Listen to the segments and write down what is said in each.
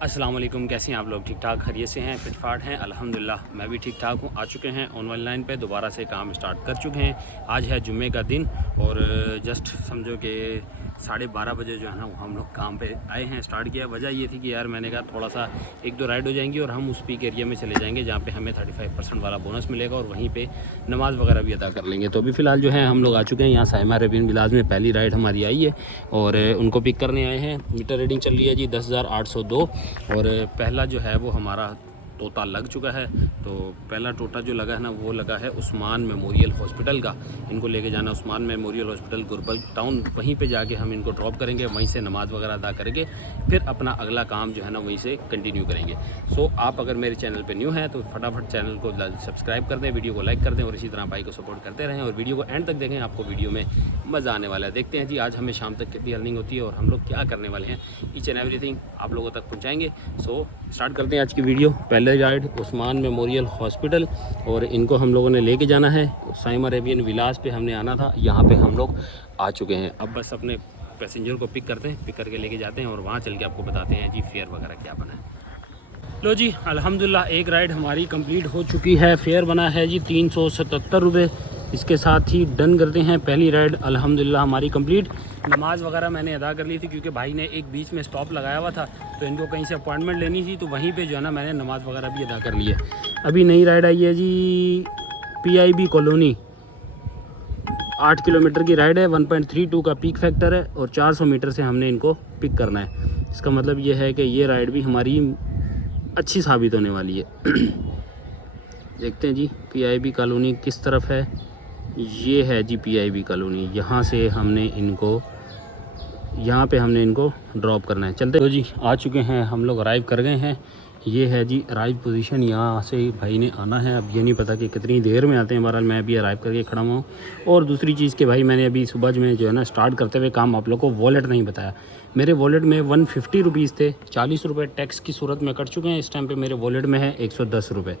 अस्सलाम वालेकुम। कैसे हैं आप लोग? ठीक ठाक खैरियत से हैं, फिटफाट हैं? अल्हम्दुलिल्लाह मैं भी ठीक ठाक हूँ। आ चुके हैं ऑनलाइन पे, दोबारा से काम स्टार्ट कर चुके हैं। आज है जुम्मे का दिन और जस्ट समझो कि 12:30 बजे जो है ना हम लोग काम पे आए हैं, स्टार्ट किया। वजह ये थी कि यार मैंने कहा थोड़ा सा 1-2 राइड हो जाएंगी और हम उस पीक एरिया में चले जाएंगे जहाँ पे हमें 35% वाला बोनस मिलेगा और वहीं पे नमाज़ वगैरह भी अदा कर लेंगे। तो अभी फ़िलहाल जो है हम लोग आ चुके हैं यहाँ साइमा अरेबियन विलाज में। पहली राइड हमारी आई है और उनको पिक करने आए हैं। मीटर रीडिंग चल रही है जी 10,802 और पहला जो है वो हमारा तोता लग चुका है। तो पहला टोटा जो लगा है ना वो लगा है उस्मान मेमोरियल हॉस्पिटल का। इनको लेके जाना उस्मान मेमोरियल हॉस्पिटल गुरबल टाउन, वहीं पे जाके हम इनको ड्रॉप करेंगे, वहीं से नमाज़ वगैरह अदा करेंगे, फिर अपना अगला काम जो है ना वहीं से कंटिन्यू करेंगे। सो आप अगर मेरे चैनल पे न्यू हैं तो फटाफट चैनल को सब्सक्राइब कर दें, वीडियो को लाइक कर दें और इसी तरह भाई को सपोर्ट करते रहें और वीडियो को एंड तक देखें। आपको वीडियो में मज़ा आने वाला है। देखते हैं जी आज हमें शाम तक कितनी अर्निंग होती है और हम लोग क्या करने वाले हैं, ईच एंड एवरीथिंग आप लोगों तक पहुँचाएँगे। सो स्टार्ट करते हैं आज की वीडियो। पहले राइड उस्मान मेमोरियल हॉस्पिटल और इनको हम लोगों ने लेके जाना है। साइमा अरेबियन विलास पे हमने आना था, यहाँ पे हम लोग आ चुके हैं। अब बस अपने पैसेंजर को पिक करते हैं, पिक करके लेके जाते हैं और वहाँ चल के आपको बताते हैं जी फेयर वगैरह क्या बना है। लो जी अल्हम्दुलिल्लाह एक राइड हमारी कंप्लीट हो चुकी है। फेयर बना है जी 377 रुपये। इसके साथ ही डन करते हैं पहली राइड अल्हम्दुलिल्लाह हमारी कंप्लीट। नमाज़ वगैरह मैंने अदा कर ली थी क्योंकि भाई ने एक बीच में स्टॉप लगाया हुआ था तो इनको कहीं से अपॉइंटमेंट लेनी थी, तो वहीं पे जो है ना मैंने नमाज़ वगैरह भी अदा कर ली है। अभी नई राइड आई है जी PIB कॉलोनी। 8 किलोमीटर की राइड है, 1.32 का पीक फैक्टर है और 400 मीटर से हमने इनको पिक करना है। इसका मतलब ये है कि ये राइड भी हमारी अच्छी साबित होने वाली है। देखते हैं जी PIB कॉलोनी किस तरफ है। ये है जी PIB कॉलोनी। यहाँ से हमने इनको यहाँ पे हमने इनको ड्रॉप करना है। चलते तो जी आ चुके हैं, हम लोग अराइव कर गए हैं। ये है जी अराइव पोजीशन, यहाँ से भाई ने आना है। अब ये नहीं पता कि कितनी देर में आते हैं। बहरहाल मैं अभी अराइव करके खड़ा हुआ हूँ। और दूसरी चीज़ के भाई मैंने अभी सुबह में जो है ना स्टार्ट करते हुए काम आप लोग को वॉलेट नहीं बताया। मेरे वॉलेट में 150 रुपीज़ थे, 40 रुपये टैक्स की सूरत में कट चुके हैं। इस टाइम पे मेरे वॉलेट में है 110 रुपये।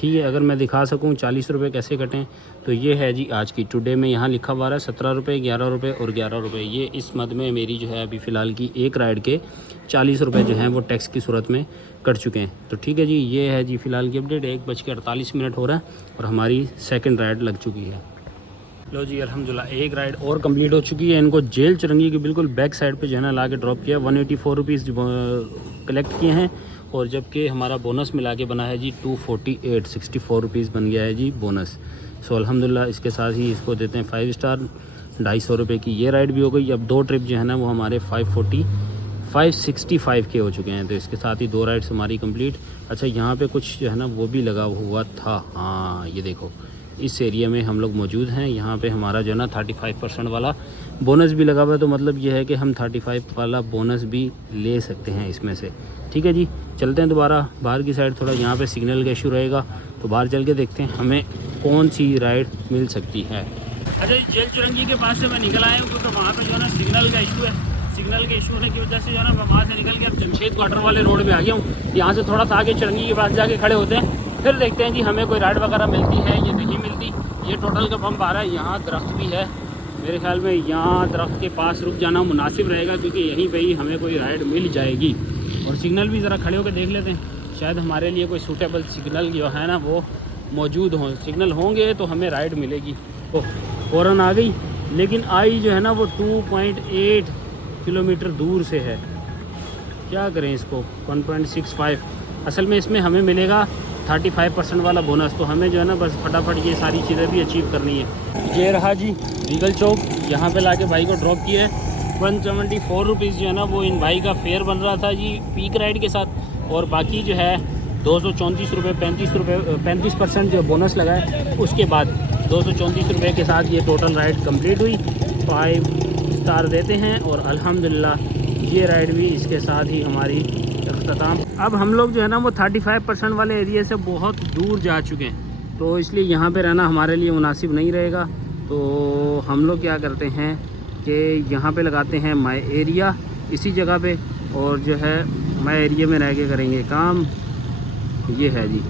ठीक है, अगर मैं दिखा सकूं 40 रुपये कैसे कटें तो ये है जी आज की टुडे में यहाँ लिखा हुआ है 17 रुपये, 11 रुपये और 11 रुपये। ये इस मद में मेरी जो है अभी फ़िलहाल की एक राइड के 40 रुपये जो हैं वो टैक्स की सूरत में कट चुके हैं। तो ठीक है जी, ये है जी फ़िलहाल की अपडेट। 1:48 हो रहा है और हमारी सेकंड राइड लग चुकी है। लो जी अल्हम्दुलिल्लाह एक राइड और कंप्लीट हो चुकी है। इनको जेल चुरंगी की बिल्कुल बैक साइड पे जो है ना ला के ड्रॉप किया। 184 रुपीज़ कलेक्ट किए हैं और जबकि हमारा बोनस मिला के बना है जी 248, 64 रुपीज़ बन गया है जी बोनस। सो अल्हम्दुलिल्लाह इसके साथ ही इसको देते हैं 5 स्टार। 250 रुपये की ये राइड भी हो गई। अब 2 ट्रिप जो है ना वो हमारे 565 के हो चुके हैं। तो इसके साथ ही 2 राइड्स हमारी कंप्लीट। अच्छा यहाँ पे कुछ जो है ना वो भी लगा हुआ था, हाँ ये देखो इस एरिया में हम लोग मौजूद हैं। यहाँ पे हमारा जो है ना 35% वाला बोनस भी लगा हुआ है। तो मतलब ये है कि हम 35 वाला बोनस भी ले सकते हैं इसमें से। ठीक है जी, चलते हैं दोबारा बाहर की साइड। थोड़ा यहाँ पे सिग्नल का इशू रहेगा तो बाहर चल के देखते हैं हमें कौन सी राइड मिल सकती है। अच्छा जेल चुरंगी के पास से मैं निकल आया हूँ क्योंकि वहाँ पर जो है ना सिग्नल का इशू है। सिग्नल के इशू होने की वजह से जो है ना मैं वहाँ से निकल के अब जमशेद क्वार्टर वाले रोड में आ गया हूँ। यहाँ से थोड़ा सा आगे चुरंगी के पास जाके खड़े होते हैं, फिर देखते हैं जी हमें कोई राइड वगैरह मिलती है या नहीं मिलती। ये टोटल का पंप आ रहा है, यहाँ दरख्त भी है। मेरे ख्याल में यहाँ दरख्त के पास रुक जाना मुनासिब रहेगा क्योंकि यहीं पे ही हमें कोई राइड मिल जाएगी। और सिग्नल भी ज़रा खड़े होकर देख लेते हैं, शायद हमारे लिए कोई सूटेबल सिग्नल जो है ना वो मौजूद हों। सिग्नल होंगे तो हमें राइड मिलेगी। ओह फ़ौरन आ गई, लेकिन आई जो है ना वो 2.8 किलोमीटर दूर से है। क्या करें इसको 1.65। असल में इसमें हमें मिलेगा 35% वाला बोनस। तो हमें जो है ना बस फटाफट ये सारी चीज़ें भी अचीव करनी है। ये रहा जी रीगल चौक, यहाँ पे लाके भाई को ड्रॉप किया है। 174 रुपीज़ जो है ना वो इन भाई का फेयर बन रहा था जी पीक राइड के साथ। और बाकी जो है 234 रुपये, 35% जो बोनस लगा है उसके बाद 234 रुपये के साथ ये टोटल राइड कंप्लीट हुई। 5 स्टार देते हैं और अल्हम्दुलिल्लाह ये राइड भी इसके साथ ही हमारी अख्ताम। अब हम लोग जो है ना वो 35% वाले एरिया से बहुत दूर जा चुके हैं, तो इसलिए यहाँ पे रहना हमारे लिए मुनासिब नहीं रहेगा। तो हम लोग क्या करते हैं कि यहाँ पे लगाते हैं माई एरिया इसी जगह पे, और जो है माई एरिया में रह के करेंगे काम। ये है जी,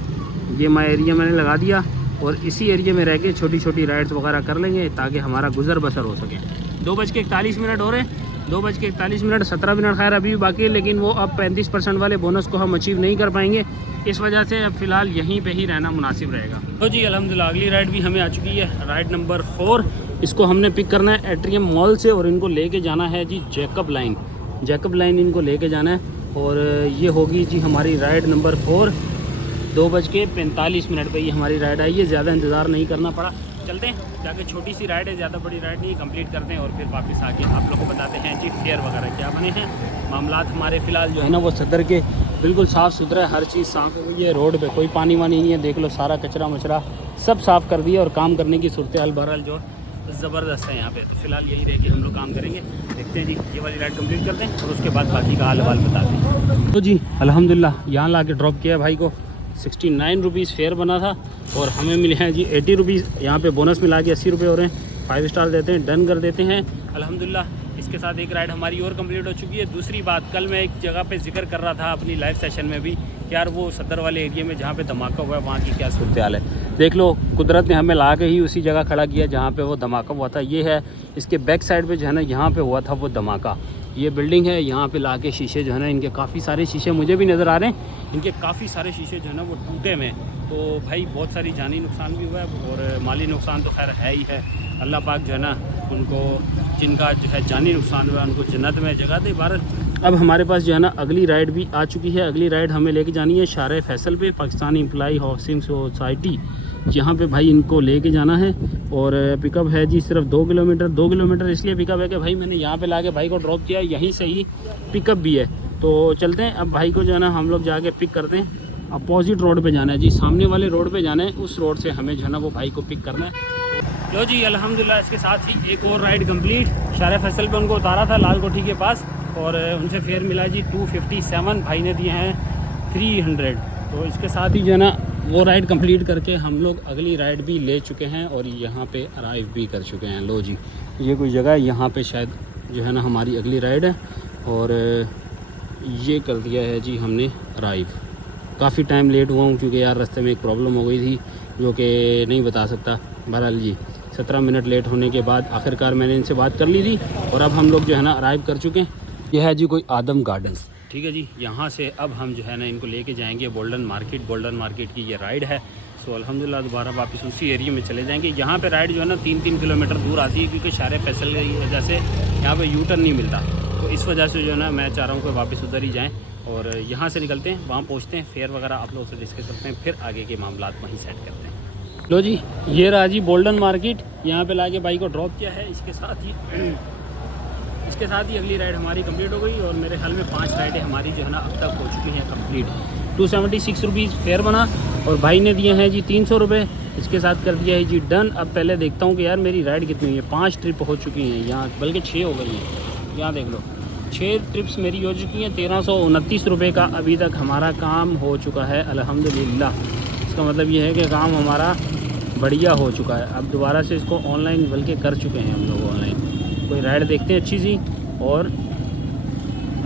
ये माई एरिया मैंने लगा दिया और इसी एरिया में रह के छोटी छोटी राइड्स वगैरह कर लेंगे ताकि हमारा गुजर बसर हो सके। 2:41 हो रहे हैं। 2:41 17 मिनट खैर अभी भी बाकी है, लेकिन वो अब 35% वाले बोनस को हम अचीव नहीं कर पाएंगे। इस वजह से अब फ़िलहाल यहीं पे ही रहना मुनासिब रहेगा। तो जी अल्हम्दुलिल्लाह अगली राइड भी हमें आ चुकी है, राइड नंबर 4। इसको हमने पिक करना है एट्रियम मॉल से और इनको लेके जाना है जी जैकब लाइन इनको लेके जाना है। और ये होगी जी हमारी राइड नंबर 4। 2:45 पे ये हमारी राइड आई है, ज़्यादा इंतज़ार नहीं करना पड़ा। चलते हैं जाके, छोटी सी राइड है, ज़्यादा बड़ी राइड नहीं, कंप्लीट करते हैं और फिर वापस आके आप लोगों को बताते हैं जी फेयर वगैरह क्या बने हैं। मामलात हमारे फ़िलहाल जो है ना वो सदर के बिल्कुल साफ़ सुथरा है, हर चीज़ साफ़ है। ये रोड पे कोई पानी वानी नहीं है, देख लो सारा कचरा मचरा सब साफ़ कर दिया और काम करने की सूरत हाल बहरहाल जो ज़बरदस्त है यहाँ पे। तो फ़िलहाल यही रहे कि हम लोग काम करेंगे, देखते हैं जी ये वाली राइड कंप्लीट करते हैं और उसके बाद बाकी का हाल हवाल बताते हैं। तो जी अल्हम्दुलिल्लाह यहाँ ला के ड्रॉप किया भाई को, 69 रुपीज़ फेयर बना था और हमें मिले हैं जी 80 रुपीज़। यहाँ पे बोनस मिला के 80 रुपये हो रहे हैं। 5 स्टार देते हैं, डन कर देते हैं अल्हम्दुलिल्लाह। इसके साथ एक राइड हमारी और कंप्लीट हो चुकी है। दूसरी बात, कल मैं एक जगह पे जिक्र कर रहा था अपनी लाइव सेशन में भी कि यार वो सदर वाले एरिया में जहाँ पे धमाका हुआ है वहाँ की क्या सूरत हाल है। देख लो कुदरत ने हमें ला के ही उसी जगह खड़ा किया जहाँ पे वो धमाका हुआ था। ये है इसके बैक साइड पे जो है ना, यहाँ पे हुआ था वो धमाका। ये बिल्डिंग है, यहाँ पे ला के शीशे जो है ना, इनके काफ़ी सारे शीशे मुझे भी नज़र आ रहे हैं, इनके काफ़ी सारे शीशे जो है ना वो टूटे हुए हैं। तो भाई बहुत सारी जानी नुकसान भी हुआ है और माली नुकसान तो खैर है ही है। अल्लाह पाक जो है ना उनको, जिनका जो है जानी नुकसान हुआ उनको जन्नत में जगह दे। भारत अब हमारे पास जो है ना अगली राइड भी आ चुकी है। अगली राइड हमें लेके जानी है शारे फैसल पे, पाकिस्तानी एम्प्लॉई हाउसिंग सोसाइटी, यहाँ पे भाई इनको लेके जाना है। और पिकअप है जी सिर्फ 2 किलोमीटर इसलिए पिकअप है कि भाई मैंने यहाँ पे लाके भाई को ड्रॉप किया, यहीं से ही पिकअप भी है। तो चलते हैं अब भाई को जो है ना हम लोग जाके पिक करते हैं। अपोजिट रोड पे जाना है जी, सामने वाले रोड पे जाना है, उस रोड से हमें जो है ना वो भाई को पिक करना है। लो जी अल्हम्दुलिल्लाह इसके साथ ही एक और राइड कंप्लीट। शारे फैसल पे उनको उतारा था लाल कोठी के पास और उनसे फेयर मिला जी 257, भाई ने दिए हैं 300। तो इसके साथ ही जो है ना वो राइड कंप्लीट करके हम लोग अगली राइड भी ले चुके हैं और यहाँ पे अराइव भी कर चुके हैं। लो जी ये कोई जगह है, यहाँ पे शायद जो है ना हमारी अगली राइड है और ये कर दिया है जी हमने अराइव। काफ़ी टाइम लेट हुआ हूँ क्योंकि यार रास्ते में एक प्रॉब्लम हो गई थी जो कि नहीं बता सकता। बहरहाल जी 17 मिनट लेट होने के बाद आखिरकार मैंने इनसे बात कर ली थी और अब हम लोग जो है ना अराइव कर चुके हैं। यह है जी कोई आदम गार्डन्स, ठीक है जी। यहाँ से अब हम जो है ना इनको लेके जाएंगे गोल्डन मार्केट की ये राइड है। सो अल्हम्दुलिल्लाह दोबारा वापस उसी एरिया में चले जाएंगे। यहाँ पे राइड जो है ना 3-3 किलोमीटर दूर आती है क्योंकि शारे फैसल की वजह से यहाँ पे यू टर्न नहीं मिलता। तो इस वजह से जो है ना मैं चाह रहा हूँ कि वापस उधर ही जाएँ और यहाँ से निकलते हैं, वहाँ पहुँचते हैं, फेयर वगैरह आप लोगों से डिस्कस करते हैं, फिर आगे के मामलात वहीं सेट करते हैं। लो जी ये रहा जी गोल्डन मार्केट, यहाँ पे लाके बाइक को ड्रॉप किया है। इसके साथ ही अगली राइड हमारी कंप्लीट हो गई और मेरे ख्याल में 5 राइडें हमारी जो है ना अब तक हो चुकी हैं कंप्लीट। 276 रुपीज़ फेयर बना और भाई ने दिए हैं जी 300 रुपये। इसके साथ कर दिया है जी डन। अब पहले देखता हूँ कि यार मेरी राइड कितनी हुई है। 5 ट्रिप हो चुकी हैं यहाँ, बल्कि 6 हो गई हैं। यहाँ देख लो 6 ट्रिप्स मेरी हो चुकी हैं। 1329 रुपये का अभी तक हमारा काम हो चुका है अल्हम्दुलिल्लाह। इसका मतलब ये है कि काम हमारा बढ़िया हो चुका है। अब दोबारा से इसको ऑनलाइन बल्कि कर चुके हैं हम लोग ऑनलाइन। कोई राइड देखते हैं अच्छी सी और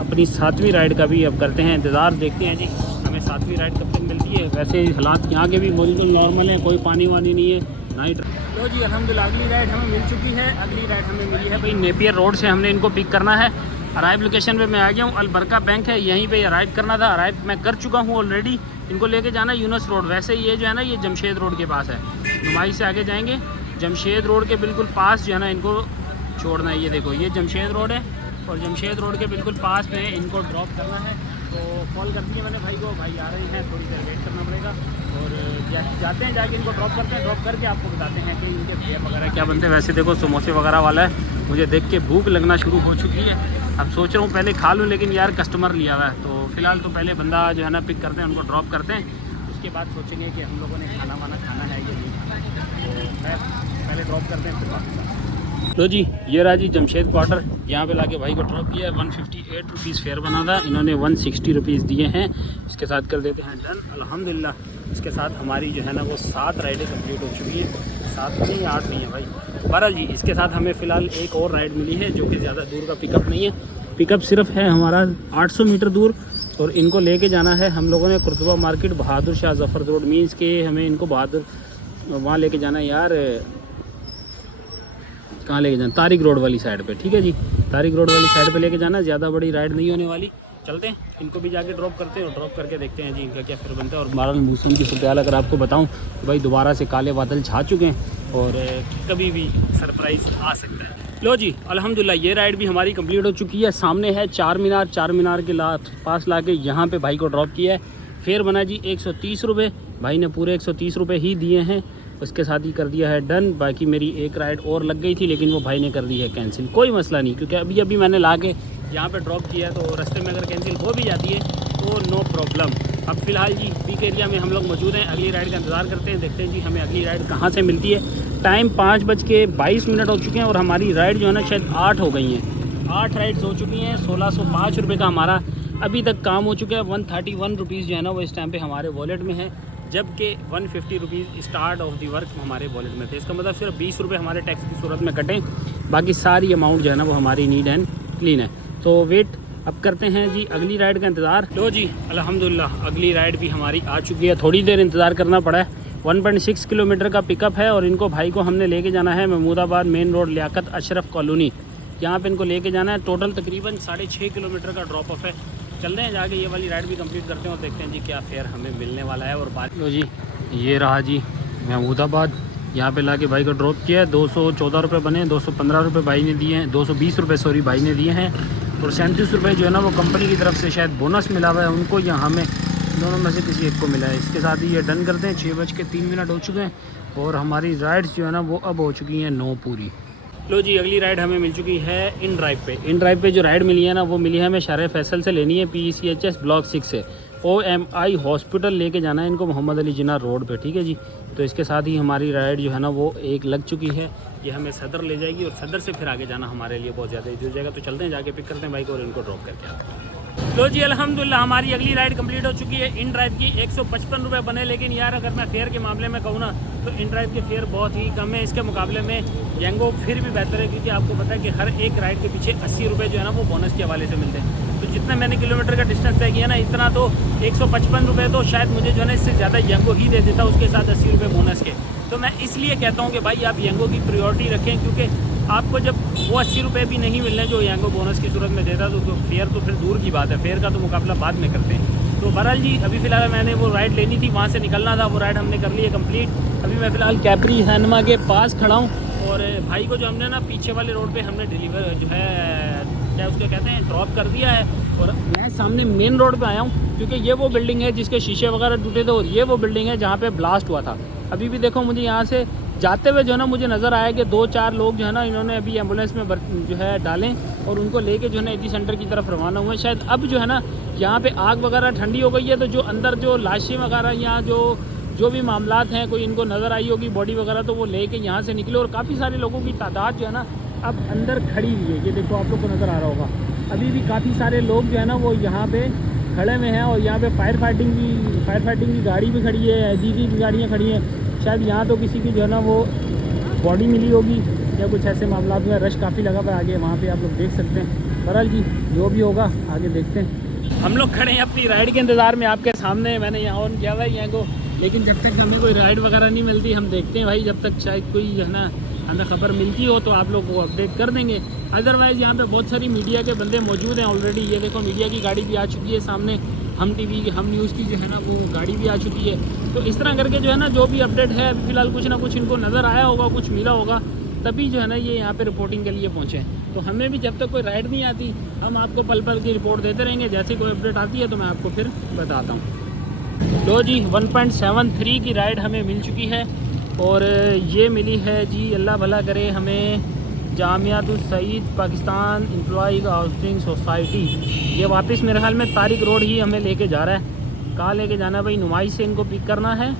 अपनी 7वीं राइड का भी अब करते हैं इंतज़ार, देखते हैं जी हमें 7वीं राइड कब तक मिलती है। वैसे हालात यहाँ के भी बिल्कुल नॉर्मल है, कोई पानी वानी नहीं है नाइट। तो जी अल्हम्दुलिल्लाह अगली राइड हमें मिल चुकी है। अगली राइड हमें मिली है भाई नेपियर रोड से, हमने इनको पिक करना है। अराइव लोकेशन पे मैं आ गया हूँ, अलबरका बैंक है यहीं पे अराइव करना था। अराइव मैं कर चुका हूँ ऑलरेडी। इनको लेके जाना यूनुस रोड, वैसे ये जो है ना ये जमशेद रोड के पास है। नुमाई से आगे जाएंगे, जमशेद रोड के बिल्कुल पास जो है ना इनको छोड़ना है। ये देखो ये जमशेद रोड है और जमशेद रोड के बिल्कुल पास में इनको ड्रॉप करना है। तो कॉल कर दी है मैंने भाई को, भाई आ रहे हैं, थोड़ी देर वेट करना पड़ेगा और जाते हैं, जाके इनको ड्रॉप करते हैं। ड्रॉप करके आपको बताते हैं कि इनके फेयर वगैरह क्या बनते हैं। वैसे देखो समोसे वगैरह वाला है, मुझे देख के भूख लगना शुरू हो चुकी है। अब सोच रहा हूँ पहले खा लूँ, लेकिन यार कस्टमर लिया हुआ है। तो फ़िलहाल तो पहले बंदा जो है ना पिक करते हैं, उनको ड्रॉप करते हैं, उसके बाद सोचेंगे कि हम लोगों ने खाना वाना खाना है या नहीं खाना है। तो मैं पहले ड्रॉप करते हैं फिर वापस। तो जी ये रहा जी जमशेद क्वार्टर, यहाँ पे लाके भाई को ड्रॉप किया है। 158 रुपीज़ फेयर बना था, इन्होंने 160 रुपीज़ दिए हैं। इसके साथ कर देते हैं डन अल्हम्दुलिल्लाह। इसके साथ हमारी जो है ना वो 7 राइडें कंप्लीट हो चुकी हैं। 7 नहीं 8 नहीं है भाई, 12 जी। इसके साथ हमें फ़िलहाल एक और राइड मिली है जो कि ज़्यादा दूर का पिकअप नहीं है। पिकअप सिर्फ है हमारा 800 मीटर दूर और इनको लेके जाना है हम लोगों ने कुर्तुबा market, Bahadur Shah Zafar road, means के हमें इनको बहादुर वहाँ लेके जाना है यार। कहाँ लेके जाना? तारिक रोड वाली साइड पे, ठीक है जी, तारिक रोड वाली साइड पे लेके जाना, ज़्यादा बड़ी राइड नहीं होने वाली। चलते हैं, इनको भी जाके ड्रॉप करते हैं और ड्रॉप करके देखते हैं जी इनका क्या फिर बनता है। और बारह मौसम की सूरत अगर आपको बताऊं तो भाई दोबारा से काले बादल छा चुके हैं और कभी भी सरप्राइज़ आ सकता है। लो जी अल्हम्दुलिल्लाह ये राइड भी हमारी कंप्लीट हो चुकी है। सामने है चार मीनार के पास ला के यहाँ पर भाई को ड्रॉप किया है। फेयर बना जी 130 रुपये, भाई ने पूरे 130 रुपये ही दिए हैं, उसके साथ ही कर दिया है डन। बाकी मेरी एक राइड और लग गई थी लेकिन वो भाई ने कर दी है कैंसिल, कोई मसला नहीं, क्योंकि अभी मैंने ला के यहाँ पे ड्रॉप किया है तो रास्ते में अगर कैंसिल हो भी जाती है तो नो प्रॉब्लम। अब फ़िलहाल जी पीक एरिया में हम लोग मौजूद हैं, अगली राइड का इंतज़ार करते हैं, देखते हैं जी हमें अगली राइड कहाँ से मिलती है। टाइम 5:22 हो चुके हैं और हमारी राइड जो है ना शायद 8 हो गई हैं, 8 राइड्स हो चुकी हैं। 1605 रुपये का हमारा अभी तक काम हो चुका है। 131 रुपीज़ जो है ना वो इस टाइम पे हमारे वॉलेट में है, जबकि 150 rupees start of the work हमारे वॉलेट में थे। इसका मतलब सिर्फ 20 रुपये हमारे टैक्स की सूरत में कटें, बाकी सारी अमाउंट जो है ना वो हमारी नीट एंड क्लीन है। तो वेट अब करते हैं जी अगली राइड का इंतज़ार। लो जी अल्हम्दुलिल्लाह अगली राइड भी हमारी आ चुकी है, थोड़ी देर इंतज़ार करना पड़ा है। 1.6 किलोमीटर का पिकअप है और इनको भाई को हमने लेके जाना है Mahmudabad main road Liyaqat Ashraf colony, यहाँ पे इनको लेके जाना है। टोटल तकरीबन 6.5 किलोमीटर का ड्रॉप ऑफ है। चलते हैं जाके ये वाली राइड भी कंप्लीट करते हैं और देखते हैं जी क्या फेयर हमें मिलने वाला है। और बात लो जी ये रहा जी महमूदाबाद, यहाँ पे लाके भाई को ड्रॉप किया है। 214 रुपये बने, 215 रुपये भाई ने दिए हैं, 220 रुपये सॉरी भाई ने दिए हैं और 37 रुपये जो है ना वो कंपनी की तरफ से शायद बोनस मिला हुआ है उनको या हमें, दोनों में से किसी एक को मिला है। इसके साथ ही ये डन करते हैं। 6:03 हो चुके हैं और हमारी राइड्स जो है ना वो अब हो चुकी हैं 9 पूरी। लो जी अगली राइड हमें मिल चुकी है इन ड्राइव पे। इन ड्राइव पे जो राइड मिली है ना वो मिली है हमें शारे फैसल से लेनी है, PECHS ब्लॉक 6 से। OMI हॉस्पिटल लेके जाना है इनको मोहम्मद अली जिन्ना रोड पे, ठीक है जी। तो इसके साथ ही हमारी राइड जो है ना वो एक लग चुकी है, ये हमें सदर ले जाएगी और सदर से फिर आगे जाना हमारे लिए बहुत ज़्यादा ईजी हो जाएगा। तो चलते हैं जाके पिक करते हैं बाइक और इनको ड्रॉप करके आते हैं। लो जी अल्हम्दुलिल्लाह हमारी अगली राइड कंप्लीट हो चुकी है। इन ड्राइव की 155 रुपये बने, लेकिन यार अगर मैं फेयर के मामले में कहूँ ना तो इन ड्राइव के फेयर बहुत ही कम है। इसके मुकाबले में यंगो फिर भी बेहतर है, क्योंकि आपको पता है कि हर एक राइड के पीछे 80 रुपये जो है ना वो बोनस के हवाले से मिलते हैं। तो जितना मैंने किलोमीटर का डिस्टेंस तय किया ना इतना तो 155 रुपये तो शायद मुझे जो है ना इससे ज़्यादा यंगो ही दे देता, उसके साथ 80 रुपये बोनस के। तो मैं इसलिए कहता हूँ कि भाई आप यंगो की प्रायोरिटी रखें, क्योंकि आपको जब वो 80 रुपये भी नहीं मिलने जो यंगो बोनस की सूरत में देता तो फेयर तो फिर दूर की बात है, फेयर का तो मुकाबला बाद में करते हैं। तो बहरहाल जी अभी फ़िलहाल मैंने वो राइड लेनी थी, वहाँ से निकलना था, वो राइड हमने कर ली है कंप्लीट। अभी मैं फ़िलहाल कैपरी हैनमा के पास खड़ा हूँ और भाई को जो हमने ना पीछे वाले रोड पे हमने डिलीवर जो है क्या उसको कहते हैं ड्रॉप कर दिया है। और मैं सामने मेन रोड पे आया हूँ, क्योंकि ये वो बिल्डिंग है जिसके शीशे वगैरह टूटे थे और ये वो बिल्डिंग है जहाँ पे ब्लास्ट हुआ था। अभी भी देखो मुझे यहाँ से जाते हुए जो है ना मुझे नज़र आया कि 2-4 लोग जो है ना इन्होंने अभी एम्बुलेंस में जो है डालें और उनको लेके जो है ना एडी सेंटर की तरफ रवाना हुए। शायद अब जो है ना यहाँ पे आग वगैरह ठंडी हो गई है, तो जो अंदर जो लाशें वगैरह यहाँ जो भी मामलात हैं कोई इनको नज़र आई होगी बॉडी वगैरह, तो वो लेके यहाँ से निकले। और काफ़ी सारे लोगों की तादाद जो है ना अब अंदर खड़ी हुई है, ये देखो आप लोग को नज़र आ रहा होगा। अभी भी काफ़ी सारे लोग जो है ना वो यहाँ पे खड़े हुए हैं और यहाँ पे फायर फाइटिंग की गाड़ी भी खड़ी है, दीदी की गाड़ियाँ खड़ी हैं। शायद यहाँ तो किसी की जो है ना वो बॉडी मिली होगी या कुछ ऐसे मामला में। रश काफ़ी लगा पर आगे वहाँ पे आप लोग देख सकते हैं। बहरहाल जी जो भी होगा आगे देखते हैं। हम लोग खड़े हैं अपनी राइड के इंतज़ार में, आपके सामने मैंने यहाँ ऑन किया हुआ है यहाँ को, लेकिन जब तक हमें कोई राइड वगैरह नहीं मिलती हम देखते हैं भाई, जब तक शायद कोई जो है ना हमें खबर मिलती हो तो आप लोग को अपडेट कर देंगे। अदरवाइज़ यहाँ पे बहुत सारी मीडिया के बंदे मौजूद हैं ऑलरेडी। ये देखो मीडिया की गाड़ी भी आ चुकी है सामने, हम टीवी की हम न्यूज़ की जो है ना वो गाड़ी भी आ चुकी है। तो इस तरह करके जो है ना जो भी अपडेट है अभी फ़िलहाल कुछ ना कुछ इनको नज़र आया होगा, कुछ मिला होगा, तभी जो है ना ये यहाँ पे रिपोर्टिंग के लिए पहुँचे। तो हमें भी जब तक कोई राइड नहीं आती हम आपको पल पल की रिपोर्ट देते रहेंगे, जैसे कोई अपडेट आती है तो मैं आपको फिर बताता हूँ। लो जी 1.73 की राइड हमें मिल चुकी है और ये मिली है जी अल्लाह भला करे हमें Jamiatul Saeed Pakistan employee housing society. ये वापस मेरे ख्याल में तारिक रोड ही हमें लेके जा रहा है। कहाँ लेके जाना है भाई? नुमाइश से इनको पिक करना है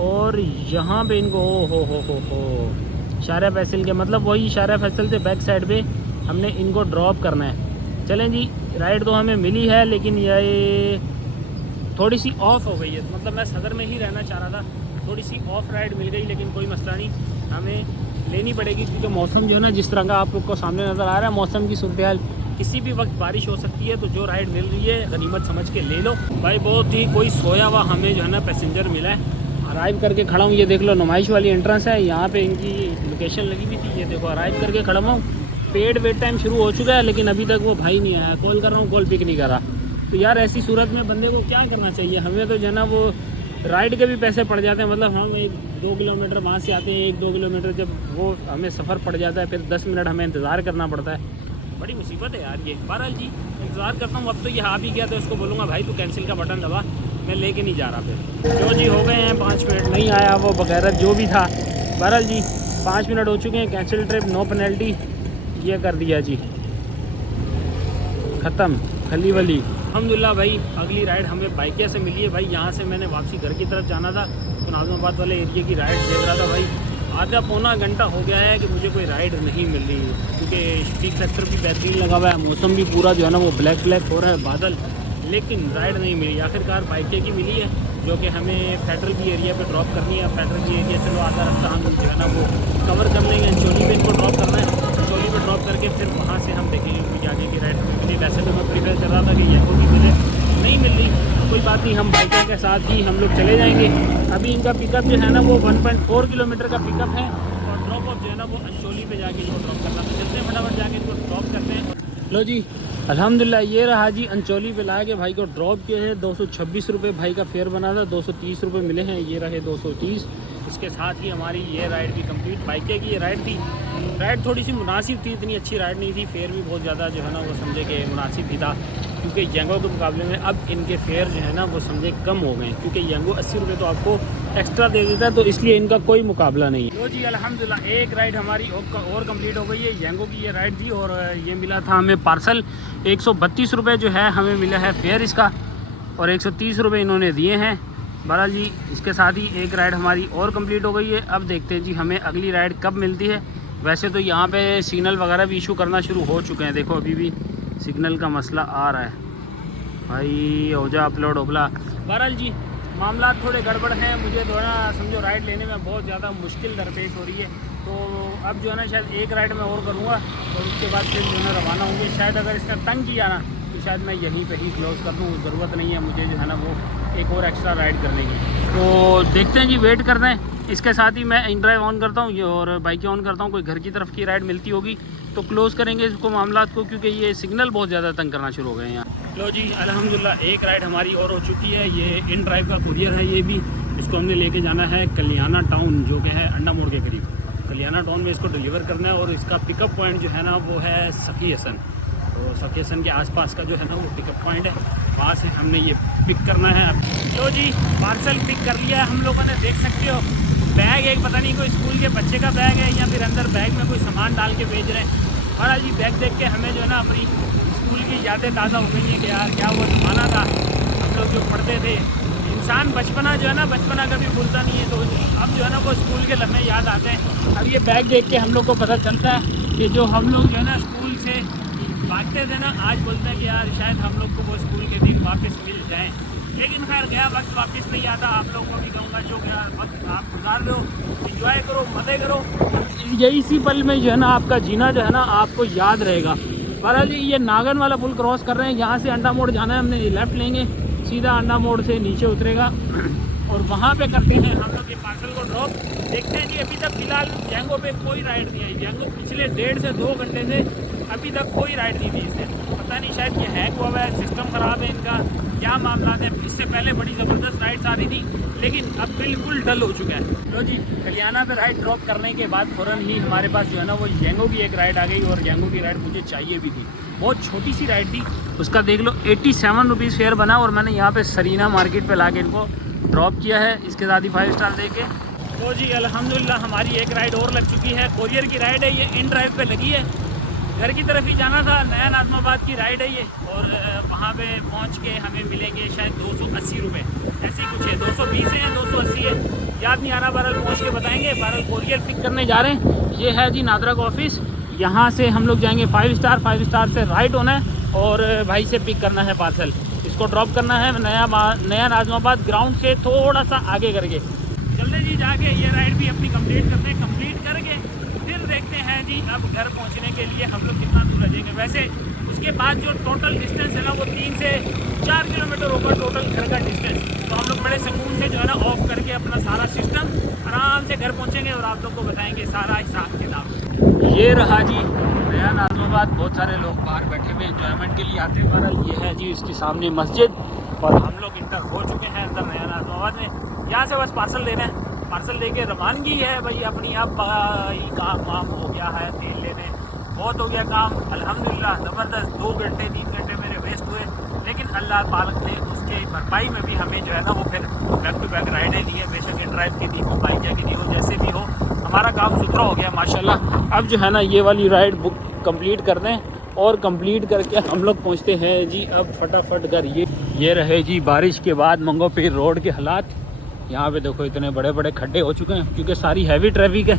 और यहाँ पे इनको हो शारा फैसल के मतलब वही शारा फैसल से बैक साइड पे हमने इनको ड्रॉप करना है। चलें जी राइड तो हमें मिली है लेकिन ये थोड़ी सी ऑफ हो गई है, मतलब मैं सदर में ही रहना चाह रहा था, थोड़ी सी ऑफ राइड मिल गई, लेकिन कोई मसला नहीं हमें लेनी पड़ेगी क्योंकि मौसम जो है ना जिस तरह का आप लोग को सामने नज़र आ रहा है, मौसम की सूरत हाल किसी भी वक्त बारिश हो सकती है। तो जो राइड मिल रही है गनीमत समझ के ले लो भाई। बहुत ही कोई सोया हुआ हमें जो है ना पैसेंजर मिला है, अराइव करके खड़ा हूँ। ये देख लो नुमाइश वाली एंट्रेंस है, यहाँ पे इनकी लोकेशन लगी हुई थी। ये देखो अराइव करके खड़ा हूँ। पेड वेट टाइम शुरू हो चुका है लेकिन अभी तक वो भाई नहीं आया। कॉल कर रहा हूँ, कॉल पिक नहीं कर रहा। तो यार ऐसी सूरत में बंदे को क्या करना चाहिए? हमें तो जो है ना वो राइड के भी पैसे पड़ जाते हैं। मतलब हम 1-2 किलोमीटर वहाँ से आते हैं, 1-2 किलोमीटर जब वो हमें सफ़र पड़ जाता है, फिर 10 मिनट हमें इंतज़ार करना पड़ता है। बड़ी मुसीबत है यार ये। बहरहाल जी इंतज़ार करता हूँ। अब तो ये आ भी गया तो उसको बोलूँगा भाई तू कैंसिल का बटन दबा, मैं लेके नहीं जा रहा। फिर जो जी हो गए हैं 5 मिनट, नहीं आया वो वगैरह जो भी था। बहरहाल जी 5 मिनट हो चुके हैं। कैंसिल ट्रिप, नो पेनल्टी, ये कर दिया जी, ख़त्म खली वली। अल्हम्दुलिल्लाह भाई अगली राइड हमें बाइकिया से मिली है भाई। यहाँ से मैंने वापसी घर की तरफ जाना था तो नाज़माबाद वाले एरिया की राइड देख रहा था भाई। आधा पौना घंटा हो गया है कि मुझे कोई राइड नहीं मिल रही है, क्योंकि स्पीड फैक्टर भी बेहतरीन लगा हुआ है, मौसम भी पूरा जो है ना वो ब्लैक हो रहा है बादल, लेकिन राइड नहीं मिली। आखिरकार बाइकें की मिली है जो कि हमें फेडरल की एरिया पे ड्रॉप करनी है। फेडरल की एरिया से वो आधा रास्ता हम जो है ना वो कवर कर लेंगे। अंचोली पे इनको ड्रॉप करना है, अंचोली पे ड्रॉप करके फिर वहाँ से हम देखेंगे कि आगे की राइड हमें मिली। वैसे तो मैं प्रीफेयर कर रहा था कि येको की मिले, नहीं मिल रही, कोई बात नहीं, हम बाइकर के साथ ही हम लोग चले जाएंगे। अभी इनका पिकअप जो है ना वो 1.4 किलोमीटर का पिकअप है और ड्रॉप ऑफ जो है ना वो अंचोली पे जाके इनको ड्रॉप करना। तो चलते हैं फटाफट जाके इनको ड्रॉप करते हैं। लो जी अल्हम्दुलिल्लाह ये रहा जी, अंचोली पे ला के भाई को ड्रॉप किए हैं। 226 रुपये भाई का फेयर बना था, 230 रुपये मिले हैं, ये रहे 230। इसके साथ ही हमारी ये राइड भी कंप्लीट। बाइकें की ये राइड थी, राइड थोड़ी सी मुनासिब थी, इतनी अच्छी राइड नहीं थी। फेयर भी बहुत ज़्यादा जो है ना वो समझे कि मुनासिब ही था, क्योंकि यंगो के मुकाबले में अब इनके फेयर जो है ना वो समझे कम हो गए, क्योंकि यंगो 80 रुपये तो आपको एक्स्ट्रा दे देता है, तो इसलिए इनका कोई मुकाबला नहीं है। तो जी अल्हम्दुलिल्लाह एक राइड हमारी और कंप्लीट हो गई है। यंगो की ये राइड थी और ये मिला था हमें पार्सल। 132 रुपये जो है हमें मिला है फेयर इसका, और 130 रुपये इन्होंने दिए हैं। बहरहाल जी इसके साथ ही एक राइड हमारी और कंप्लीट हो गई है। अब देखते हैं जी हमें अगली राइड कब मिलती है। वैसे तो यहाँ पे सिग्नल वगैरह भी इशू करना शुरू हो चुके हैं, देखो अभी भी सिग्नल का मसला आ रहा है भाई। हो जा अपलोड होबला। बहरहाल जी मामला थोड़े गड़बड़ हैं, मुझे जो है ना समझो राइड लेने में बहुत ज़्यादा मुश्किल दरपेश हो रही है। तो अब जो है ना शायद एक राइड मैं और करूँगा और उसके बाद फिर जो है ना रवाना होंगे। शायद अगर इसने तंग किया ना तो शायद मैं यहीं पे ही क्लोज़ कर दूँ, ज़रूरत नहीं है मुझे जो है ना वो एक और एक्स्ट्रा राइड करने की। तो देखते हैं जी, वेट करते हैं। इसके साथ ही मैं इन ड्राइव ऑन करता हूँ और बाइकें ऑन करता हूँ। कोई घर की तरफ की राइड मिलती होगी तो क्लोज़ करेंगे इसको मामला को, क्योंकि ये सिग्नल बहुत ज़्यादा तंग करना शुरू हो गए हैं यहाँ। लो जी अल्हम्दुलिल्लाह एक राइड हमारी और हो चुकी है। ये इन ड्राइव का कुरियर है, ये भी इसको हमने लेके जाना है कल्याणा टाउन, जो कि है अंडा मोड़ के करीब। कल्याणा टाउन में इसको डिलीवर करना है और इसका पिकअप पॉइंट जो है ना वो है सखी हसन। तो सखी हसन के आसपास का जो है ना वो पिकअप पॉइंट है, वहाँ से हमने ये पिक करना है। तो जी पार्सल पिक कर लिया है हम लोगों ने, देख सकते हो। बैग एक पता नहीं कोई स्कूल के बच्चे का बैग है या फिर अंदर बैग में कोई सामान डाल के भेज रहे हैं। बड़ा जी बैग देख के हमें जो है ना अपनी स्कूल की यादें ताज़ा हो गई हैं कि यार क्या वो ज़माना था, हम लोग जो पढ़ते थे। इंसान बचपना जो है ना, बचपना कभी भूलता नहीं है, तो अब जो है ना वो स्कूल के लम्हे याद आते हैं। अब ये बैग देख के हम लोग को पता चलता है कि जो हम लोग जो है ना स्कूल से भागते थे ना, आज बोलते हैं कि यार शायद हम लोग को वो स्कूल के दिन वापस मिल जाएँ। लेकिन खैर गया वक्त वापस नहीं आता। आप लोगों को भी कहूँगा जो गया वक्त आप गुजार लो, एंजॉय करो, मज़े करो। यही इसी पल में जो है ना आपका जीना जो है ना आपको याद रहेगा। बहरहाल जी ये नागन वाला पुल क्रॉस कर रहे हैं, यहाँ से अंडा मोड़ जाना है, हमने लेफ़्ट लेंगे, सीधा अंडा मोड़ से नीचे उतरेगा और वहाँ पे करते हैं हम लोग ये पार्सल को ड्रॉप। देखते हैं जी अभी तक फ़िलहाल जैंगो पे कोई राइड नहीं आई। जैंगो पिछले 1.5 से 2 घंटे से अभी तक कोई राइड नहीं थी इससे। पता नहीं शायद ये हैक हुआ है, सिस्टम ख़राब है इनका, क्या मामला है। इससे पहले बड़ी ज़बरदस्त राइड्स आ रही थी लेकिन अब बिल्कुल डल हो चुका है। तो जी कल्याणा पे राइड ड्रॉप करने के बाद फ़ौरन ही हमारे पास जो है ना वो जैंगो की एक राइड आ गई, और जैंगो की राइड मुझे चाहिए भी थी। बहुत छोटी सी राइड थी, उसका देख लो 87 रुपीज़ फेयर बना, और मैंने यहाँ पे सरीना मार्केट पे लाके इनको ड्रॉप किया है, इसके साथ ही 5 स्टार दे के। तो जी अल्हम्दुलिल्लाह हमारी एक राइड और लग चुकी है, कोरियर की राइड है, ये इन ड्राइव पे लगी है। घर की तरफ ही जाना था, नया नाज़माबाद की राइड है ये, और वहाँ पे पहुँच के हमें मिलेंगे शायद 280 रुपये, ऐसे ही कुछ है, 220 है या 280 है, याद नहीं आ रहा। बहरहाल पहुँच के बताएंगे। बहरहाल कोरियर पिक करने जा रहे हैं। ये है जी नादरा का ऑफिस, यहाँ से हम लोग जाएंगे 5 स्टार, 5 स्टार से राइट होना है और भाई से पिक करना है पार्सल। इसको ड्रॉप करना है नया नाज़माबाद ग्राउंड से थोड़ा सा आगे करके। जल्दी जी जाके ये राइड भी अपनी कंप्लीट करते हैं। कंप्लीट करके फिर देखते हैं जी अब घर पहुंचने के लिए हम लोग कितना दूर रहेंगे। वैसे उसके बाद जो टोटल डिस्टेंस है ना वो 3 से 4 किलोमीटर होगा टोटल घर का डिस्टेंस। तो हम लोग बड़े सुकून से जो है ना ऑफ करके अपना सारा बताएंगे सारा हिसाब किताब। ये रहा जी नया नाज़िमाबाद। बहुत सारे लोग बाहर बैठे हुए एंजॉयमेंट के लिए आते हैं। बहरहाल ये है जी इसके सामने मस्जिद और हम लोग इंटर हो चुके हैं अंदर नया नाज़िमाबाद में। यहाँ से बस पार्सल लेना है, पार्सल लेके रवानगी है भाई अपनी। अब भाई काम वाम हो गया है, तेल लेने बहुत हो गया काम अल्हम्दुलिल्लाह। ज़बरदस्त 2 घंटे 3 घंटे मेरे वेस्ट हुए, लेकिन अल्लाह पालक ने उसके भरपाई में भी हमें जो है ना वो फिर बैक टू बैक राइडें दी है। बेशक इन ड्राइव की दी हो, बाइक की दी हो, जैसे भी हो हमारा काम सुथरा हो गया माशाल्लाह। अब जो है ना ये वाली राइड बुक कंप्लीट कर दें और कंप्लीट करके हम लोग पहुंचते हैं जी अब फटाफट घर। ये रहे जी बारिश के बाद मंगो पीर रोड के हालात। यहाँ पे देखो इतने बड़े बड़े खड्डे हो चुके हैं क्योंकि सारी हैवी ट्रैफिक है।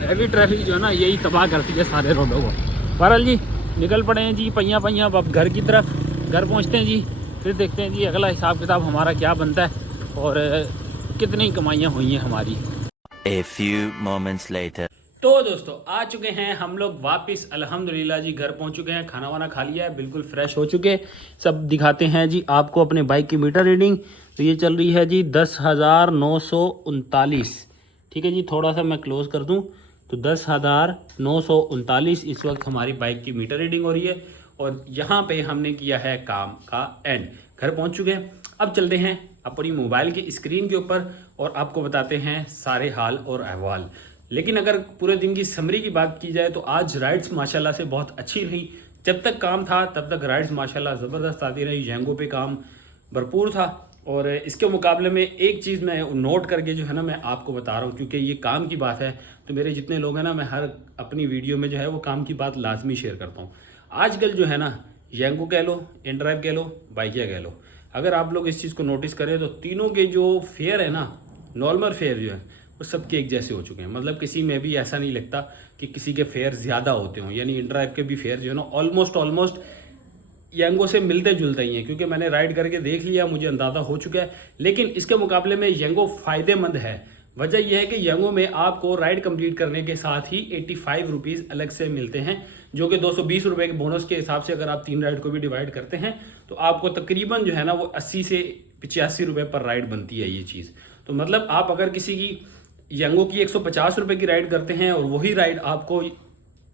हैवी ट्रैफिक जो है ना यही तबाह करती है सारे रोडों को। बहरहाल जी निकल पड़े हैं जी पहिया पहिया अब घर की तरफ। घर पहुँचते हैं जी, फिर देखते हैं जी अगला हिसाब किताब हमारा क्या बनता है और कितनी कमाइयाँ हुई हैं हमारी। A few moments later. तो दोस्तों आ चुके हैं हम लोग वापस अल्हम्दुलिल्लाह जी। घर पहुंच चुके हैं, खाना वाना खा लिया है, बिल्कुल फ्रेश हो चुके। सब दिखाते हैं जी आपको अपने बाइक की मीटर रीडिंग। तो ये चल रही है जी 10,939। ठीक है जी, थोड़ा सा मैं क्लोज कर दूं तो 10,939 इस वक्त हमारी बाइक की मीटर रीडिंग हो रही है। और यहाँ पे हमने किया है काम का एंड, घर पहुँच चुके हैं। अब चलते हैं अपनी मोबाइल की स्क्रीन के ऊपर और आपको बताते हैं सारे हाल और अहवाल। लेकिन अगर पूरे दिन की समरी की बात की जाए तो आज राइड्स माशाल्लाह से बहुत अच्छी रही। जब तक काम था तब तक राइड्स माशाल्लाह ज़बरदस्त आती रही। जेंगो पे काम भरपूर था। और इसके मुकाबले में एक चीज़ मैं नोट करके जो है ना मैं आपको बता रहा हूँ, क्योंकि ये काम की बात है तो मेरे जितने लोग हैं ना मैं हर अपनी वीडियो में जो है वो काम की बात लाजमी शेयर करता हूँ। आजकल जो है ना जेंगो कह लो, इनड्राइव कह लो, बाइकिया कह लो, अगर आप लोग इस चीज़ को नोटिस करें तो तीनों के जो फेयर है ना, नॉर्मल फेयर जो है वो सबके एक जैसे हो चुके हैं। मतलब किसी में भी ऐसा नहीं लगता कि किसी के फेयर ज़्यादा होते हों। यानी इनड्राइव के भी फेयर जो है ना ऑलमोस्ट येंगो से मिलते जुलते ही हैं, क्योंकि मैंने राइड करके देख लिया, मुझे अंदाज़ा हो चुका है। लेकिन इसके मुकाबले में येंगो फ़ायदेमंद है। वजह यह है कि येंगो में आपको राइड कंप्लीट करने के साथ ही 85 रुपीज़ अलग से मिलते हैं, जो कि 220 रुपये के बोनस के हिसाब से अगर आप 3 राइड को भी डिवाइड करते हैं तो आपको तकरीबन जो है ना वो 80 से 85 रुपये पर राइड बनती है ये चीज़। तो मतलब आप अगर किसी की येंगो की 150 रुपये की राइड करते हैं और वही राइड आपको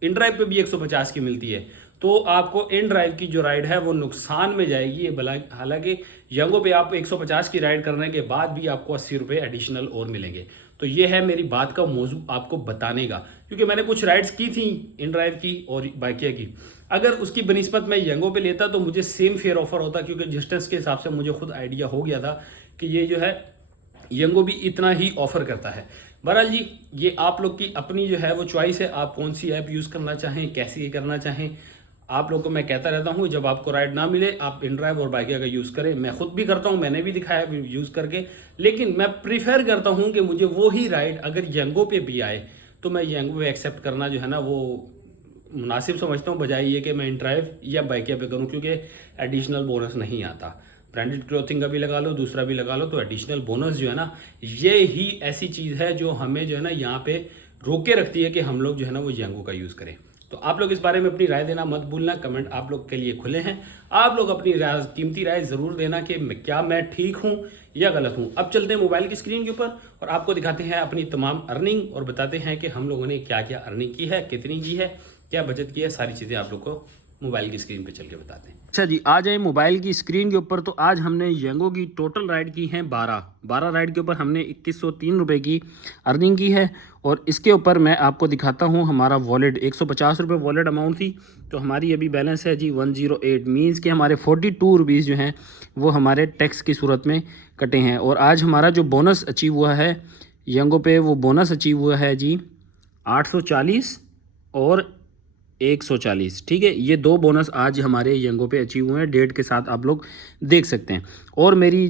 इन ड्राइव पे भी 150 की मिलती है, तो आपको इन ड्राइव की जो राइड है वो नुकसान में जाएगी। हालांकि येंगो पे आप 150 की राइड करने के बाद भी आपको 80 रुपये एडिशनल और मिलेंगे। तो ये है मेरी बात का मौजू आपको बताने का, क्योंकि मैंने कुछ राइड्स की थी इन ड्राइव की और बाइकिया की। अगर उसकी बनिस्बत मैं येंगो पे लेता तो मुझे सेम फेयर ऑफर होता, क्योंकि डिस्टेंस के हिसाब से मुझे खुद आइडिया हो गया था कि ये जो है येंगो भी इतना ही ऑफर करता है। बहरहाल जी ये आप लोग की अपनी जो है वो चॉइस है, आप कौन सी ऐप यूज़ करना चाहें, कैसे ये करना चाहें। आप लोग को मैं कहता रहता हूँ जब आपको राइड ना मिले आप इनड्राइव और बाइकिया का यूज़ करें। मैं खुद भी करता हूँ, मैंने भी दिखाया यूज़ करके। लेकिन मैं प्रीफर करता हूँ कि मुझे वो ही राइड अगर येंगो पे भी आए तो मैं येंगो पे एक्सेप्ट करना जो है ना वो मुनासिब समझता हूँ, बजाय ये कि मैं इनड्राइव या बाइकिया पे करूँ, क्योंकि एडिशनल बोनस नहीं आता। ब्रांडेड क्लोथिंग का भी लगा लो, दूसरा भी लगा लो, तो एडिशनल बोनस जो है ना ये ही ऐसी चीज़ है जो हमें जो है ना यहाँ पे रोके रखती है कि हम लोग जो है ना वो येंगो का यूज़ करें। तो आप लोग इस बारे में अपनी राय देना मत भूलना। कमेंट आप लोग के लिए खुले हैं, आप लोग अपनी कीमती राय ज़रूर देना कि क्या मैं ठीक हूँ या गलत हूँ। अब चलते हैं मोबाइल की स्क्रीन के ऊपर और आपको दिखाते हैं अपनी तमाम अर्निंग और बताते हैं कि हम लोगों ने क्या क्या अर्निंग की है, कितनी की है, क्या बचत की है, सारी चीज़ें आप लोग को मोबाइल की स्क्रीन पे चल के बताते हैं। अच्छा जी आ जाए मोबाइल की स्क्रीन के ऊपर। तो आज हमने येंगो की टोटल राइड की हैं 12 राइड के ऊपर हमने 2103 रुपये की अर्निंग की है। और इसके ऊपर मैं आपको दिखाता हूँ हमारा वॉलेट 150 रुपये वॉलेट अमाउंट थी, तो हमारी अभी बैलेंस है जी 108। मीन्स कि हमारे 42 रुपीज़ जो हैं वो हमारे टैक्स की सूरत में कटे हैं। और आज हमारा जो बोनस अचीव हुआ है येंगो पे, वो बोनस अचीव हुआ है जी 840 और 140। ठीक है, ये 2 बोनस आज हमारे येंगो पे अचीव हुए हैं, डेट के साथ आप लोग देख सकते हैं। और मेरी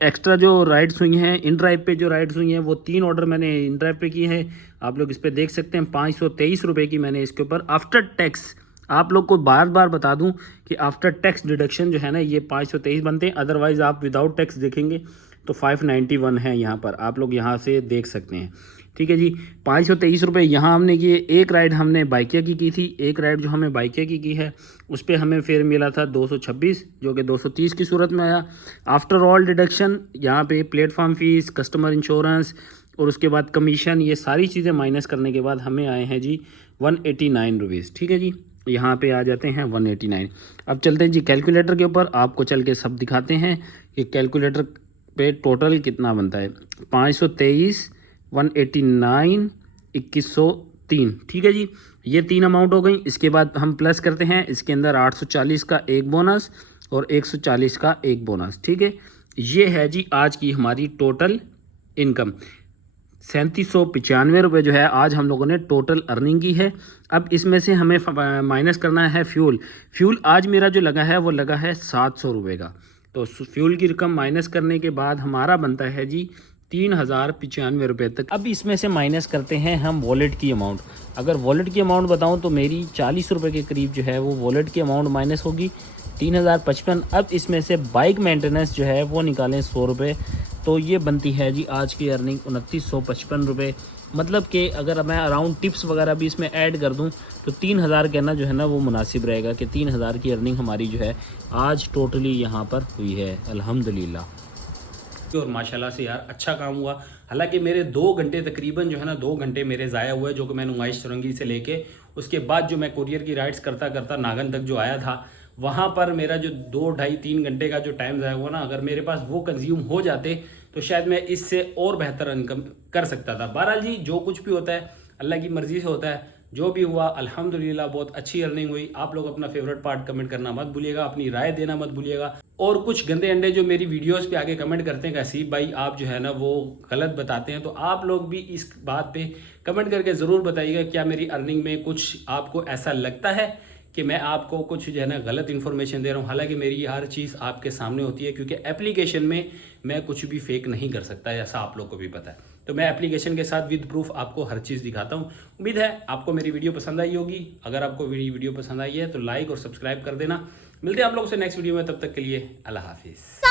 एक्स्ट्रा जो राइड्स हुई हैं इन ड्राइव पे, जो राइड्स हुई हैं वो 3 ऑर्डर मैंने इन ड्राइव पे किए हैं। आप लोग इस पे देख सकते हैं 523 रुपये की मैंने इसके ऊपर आफ्टर टैक्स, आप लोग को बार बार बता दूं कि आफ्टर टैक्स डिडक्शन जो है ना ये 523 बनते हैं। अदरवाइज़ आप विदाउट टैक्स देखेंगे तो 591 है यहाँ पर, आप लोग यहाँ से देख सकते हैं। ठीक है जी, 523 रुपये यहाँ हमने किए। एक राइड हमने बाइकिया की थी, एक राइड जो हमें बाइकिया की है उस पर हमें फेयर मिला था 226, जो कि 230 की सूरत में आया। आफ्टर ऑल डिडक्शन यहाँ पे प्लेटफॉर्म फ़ीस, कस्टमर इंश्योरेंस, और उसके बाद कमीशन, ये सारी चीज़ें माइनस करने के बाद हमें आए हैं जी 189 रुपीज़। ठीक है जी, यहाँ पे आ जाते हैं 189। अब चलते हैं जी कैलकुलेटर के ऊपर, आपको चल के सब दिखाते हैं कि कैलकुलेटर पे टोटल कितना बनता है। 523, 189, 2103। ठीक है जी, ये 3 अमाउंट हो गई। इसके बाद हम प्लस करते हैं, इसके अंदर 840 का एक बोनस और 140 का एक बोनस। ठीक है, ये है जी आज की हमारी टोटल इनकम। 3795 रुपये जो है आज हम लोगों ने टोटल अर्निंग की है। अब इसमें से हमें माइनस करना है फ्यूल। फ्यूल आज मेरा जो लगा है वो लगा है 700 रुपये का। तो फ्यूल की रकम माइनस करने के बाद हमारा बनता है जी 3095 रुपये तक। अब इसमें से माइनस करते हैं हम वॉलेट की अमाउंट। अगर वॉलेट की अमाउंट बताऊं तो मेरी 40 रुपये के करीब जो है वो वॉलेट की अमाउंट माइनस होगी, 3055। अब इसमें से बाइक मेंटेनेंस जो है वो निकालें 100 रुपये, तो ये बनती है जी आज की अर्निंग 2955 रुपये। मतलब कि अगर मैं अराउंड टिप्स वगैरह भी इसमें ऐड कर दूं तो 3000 कहना जो है ना वो मुनासिब रहेगा कि 3000 की अर्निंग हमारी जो है आज टोटली यहाँ पर हुई है अल्हम्दुलिल्लाह। और माशाल्लाह से यार अच्छा काम हुआ। हालांकि मेरे 2 घंटे तकरीबन जो है ना 2 घंटे मेरे ज़ाया हुए, जो कि मैं नुमाइश चुरंगी से लेके उसके बाद जो मैं कुरियर की राइड्स करता करता नागन तक जो आया था, वहाँ पर मेरा जो 2, ढाई, 3 घंटे का जो टाइम ज़ाया हुआ ना, अगर मेरे पास वो कंज्यूम हो जाते तो शायद मैं इससे और बेहतर इनकम कर सकता था। बहरहाल जी जो कुछ भी होता है अल्लाह की मर्ज़ी से होता है। जो भी हुआ अल्हम्दुलिल्लाह बहुत अच्छी अर्निंग हुई। आप लोग अपना फेवरेट पार्ट कमेंट करना मत भूलिएगा, अपनी राय देना मत भूलिएगा। और कुछ गंदे अंडे जो मेरी वीडियोस पे आके कमेंट करते हैं कि हसीब भाई आप जो है ना वो गलत बताते हैं, तो आप लोग भी इस बात पे कमेंट करके ज़रूर बताइएगा क्या मेरी अर्निंग में कुछ आपको ऐसा लगता है कि मैं आपको कुछ जो है ना गलत इन्फॉर्मेशन दे रहा हूँ। हालांकि मेरी हर चीज़ आपके सामने होती है, क्योंकि एप्लीकेशन में मैं कुछ भी फेक नहीं कर सकता, ऐसा आप लोग को भी पता है। तो मैं एप्लीकेशन के साथ विद प्रूफ आपको हर चीज़ दिखाता हूँ। उम्मीद है आपको मेरी वीडियो पसंद आई होगी। अगर आपको मेरी वीडियो पसंद आई है तो लाइक और सब्सक्राइब कर देना। मिलते हैं आप लोगों से नेक्स्ट वीडियो में, तब तक के लिए अल्लाह हाफिज़।